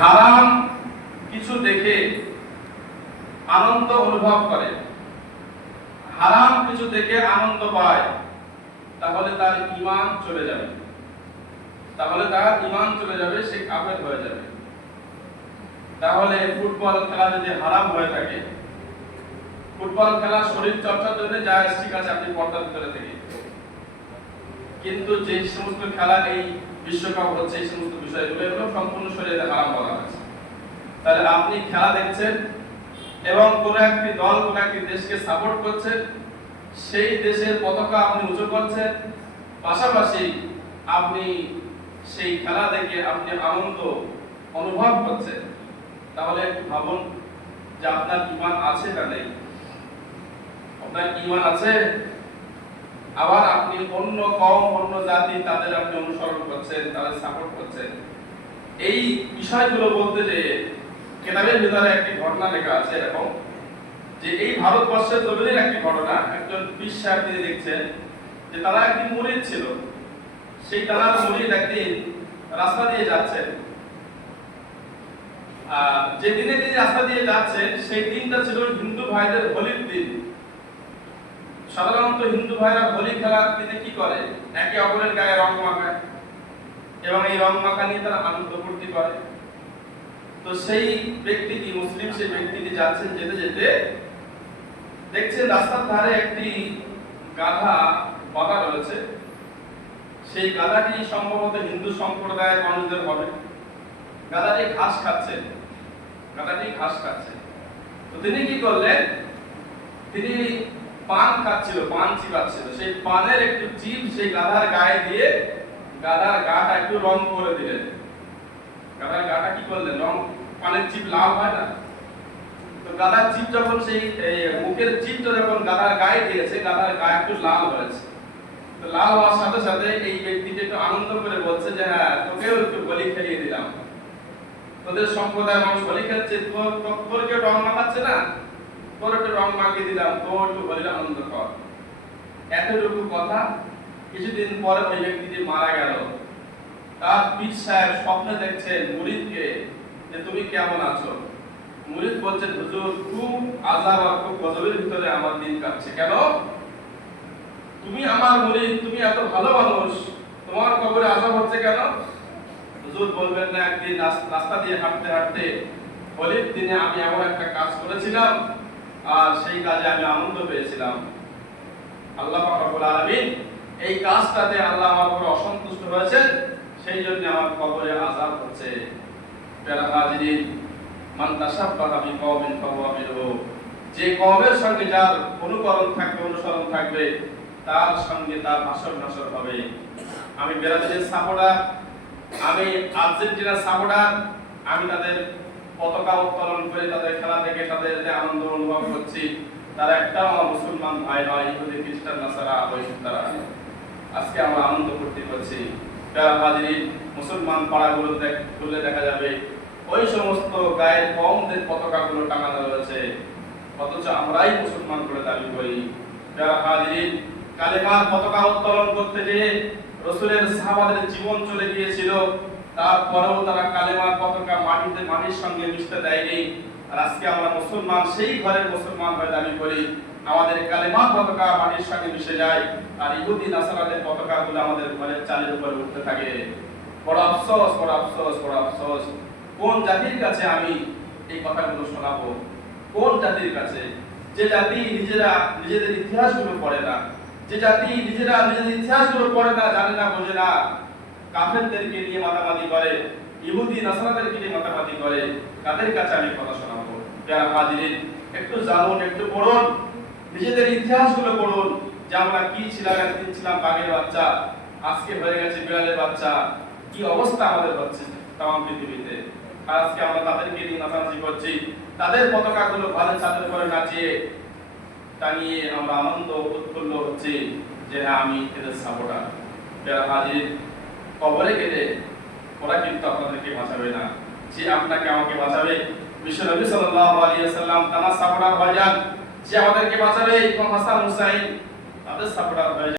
হারাম কিছু দেখে আনন্দ অনুভব করে, হারাম কিছু দেখে আনন্দ পায়, তাহলে তার ঈমান চলে যাবে, সে কাফের হয়ে যাবে। তাহলে ফুটবল খেলা যদি হারাম হয়ে থাকে, ফুটবল খেলা শরীর চর্চার জন্য যায়, ঠিক আছে, আপনি পর্দার ভিতরে থেকে, কিন্তু যে সমস্ত খেলা এই বিশ্বকাপ হচ্ছে, এই সমস্ত বিষয়গুলো এগুলো সম্পূর্ণ শরীরে হারাম বলা হয়েছে। তাহলে আপনি খেলা দেখছেন এবং কোন একটি দল কোন একটি দেশকে সাপোর্ট করছে, সেই দেশের পতাকা আপনি উঁচু করছেন, পাশাপাশি আপনি সেই খেলা দেখে আপনি আনন্দ অনুভব করছেন, তাহলে একটু ভাবুন যে আপনার ঈমান আছে না নেই? আপনার ঈমান আছে? আবার আপনি অন্য কওম, অন্য জাতি, তাদের আপনি অনুসরণ করছেন, তাদের সাপোর্ট করছেন। এই বিষয়গুলো বলতে যে কিতাবের ভিতরে একটি ঘটনা লেখা আছে এরকম, যে এই ভারতবর্ষের জমিনের একটি ঘটনা। একজন পীর সাহেব তিনি দেখছেন যে তারা একটি মুরিদ ছিল, সেই তারার মুরিদ একদিন রাস্তা দিয়ে যাচ্ছেন। যে দিনে তিনি রাস্তা দিয়ে যাচ্ছেন সেই দিনটা ছিল হিন্দু ভাইদের হোলির দিন। সাধারণত হিন্দু ভাইরা হোলি খেলার দিনে কি করে? একে অপরের গায়ে রং মাখায় এবং এই রং মাখা নিয়ে তারা আনন্দ ফুর্তি করে। তো সেই ব্যক্তিটি, মুসলিম সেই ব্যক্তিটি যাচ্ছেন, যেতে যেতে দেখছেন রাস্তার ধারে একটি গাধা বাঁধা রয়েছে। সেই গাধাটি সম্ভবত হিন্দু সম্প্রদায়ের মানুষদের হবে। গাধাটি ঘাস খাচ্ছে। তো তিনি কি করলেন? তিনি পান খাচ্ছিল, পান চিবাচ্ছিল। সেই পানের একটু চিপ সেই গাধার গায়ে দিয়ে গাধার গাটা একটু রং করে দিলেন। গাধার গাটা কি করলেন? রং, পানের চিপ লাল হয় না? তো গাধার চিপ যখন সেই মুখের চিপটা যখন গাধার গায়ে দিয়েছে, গাধার গা একটু লাল হয়েছে। তো লাল হওয়ার সাথে সাথে এই ব্যক্তিটি একটু আনন্দ করে বলছে যে হ্যাঁ, তোকেও একটু হোলি খেলিয়ে দিলাম। তোদের সম্প্রদায়ের মানুষ হোলি খেলছে, তোর কেউ রং মাখাচ্ছে না, তোর একটু রং মাখিয়ে দিলাম, তোর একটু হোলির আনন্দ কর। এতটুকু কথা। কিছুদিন পরে ওই ব্যক্তিটি মারা গেল। তার পীর সাহেব স্বপ্নে দেখছেন মুরিদকে যে তুমি কেমন আছো? মুরিদ বলছেন, হুজুর, খুব আযাব আর খুব গজবের ভিতরে আমার দিন কাটছে। কেন? তুমি আমার মুরিদ, তুমি এত ভালো মানুষ, তোমার কবরে আযাব হচ্ছে কেন? হুজুর বলবেন না, একদিন রাস্তা দিয়ে হাঁটতে হাঁটতে হোলির দিনে আমি এমন একটা কাজ করেছিলাম আর সেই কাজে আমি আনন্দ পেয়েছিলাম। আল্লাহ পাক রব্বুল আলামিন এই কাজটাতে আল্লাহ আমার উপর অসন্তুষ্ট হয়েছেন, সেই জন্য আমার কবরে আযাব হচ্ছে। প্যারা হাজিরিন, মান তাশাব্বাহা বিকওমিন ফাহুয়া মিনহু। যে কওমের সঙ্গে যার অনুকরণ থাকবে, অনুসরণ থাকবে, তার সঙ্গে তার হাসর নাসর হবে। আমি ব্রাজিলের সাপোর্টার, আমি আর্জেন্টিনার সাপোর্টার, আমি তাদের পতাকা উত্তোলন করে, তাদের খেলা দেখে তাদের আনন্দ অনুভব করছি। তারা একটাও আমার মুসলমান ভাই নয়, ইহুদি, খ্রিস্টান, নাসারা, তারা। আজকে আমরা আনন্দ ফুর্তি করছি। প্যারা হাজিরিন, মুসলমান পাড়াগুলো খুললে দেখা যাবে ওই সমস্ত গায়ের কওমদের পতাকাগুলো টাঙানো রয়েছে, অথচ আমরাই মুসলমান করে দাবি করি। প্যারা হাজিরিন, কালেমার পতাকা উত্তোলন করতে গিয়ে রাসূলের সাহাবাদের জীবন চলে গিয়েছিল, তারপরেও তারা কালেমার পতাকা মাটির সঙ্গে মিশতে দেয়নি। আর আজকে আমরা মুসলমান, সেই ঘরের মুসলমান হয়ে দাবি করি। আমাদের কালেমার পতাকা মাটির সঙ্গে মিশে যায়, আর ইহুদি নাসারাদের পতাকাগুলো আমাদের ঘরের চালের উপরে উঠতে থাকে। বড় আফসোস, বড় আফসোস, বড় আফসোস। কোন জাতির কাছে আমি এই কথাগুলো শোনাবো? কোন জাতির কাছে? যে জাতি নিজেদের ইতিহাসগুলো পড়ে না, যে জাতি নিজেদের ইতিহাসগুলো পড়ে না, জানে না, বোঝে না, কাফেরদেরকে নিয়ে মাতামাতি করে, ইহুদি নাসারাদেরকে নিয়ে মাতামাতি করে, কাদের কাছে আমি কথা শোনাবো? যারা হাজিরিন, একটু জানুন, একটু পড়ুন, নিজেদের ইতিহাসগুলো পড়ুন, যে আমরা কি ছিলাম। একদিন ছিলাম বাঘের বাচ্চা, আজকে হয়ে গেছে বিড়ালের বাচ্চা। কি অবস্থা আমাদের হচ্ছে তামাম পৃথিবীতে। আর আজকে আমরা তাদেরকে নিয়ে নাচানাচি করছি, তাদের পতাকাগুলো ঘরের ছাদের উপরে নাচিয়ে টানিয়ে আমরা আনন্দ উৎফুল্ল হচ্ছি যে হ্যাঁ, আমি এদের সাপোর্টার। যারা হাজির, কবরে গেলে ওরা কিন্তু আপনাদেরকে বাঁচাবে না, যে আপনাকে আমাকে বাঁচাবে। বিশ্ব নবী সাল্লাল্লাহু আলাইহি ওয়াসাল্লাম তার সাপোর্টার হয়ে যান, যে আমাদেরকে বাঁচাবে। ইমাম হাসান হুসাইন তাদের সাপোর্টার হয়ে যান।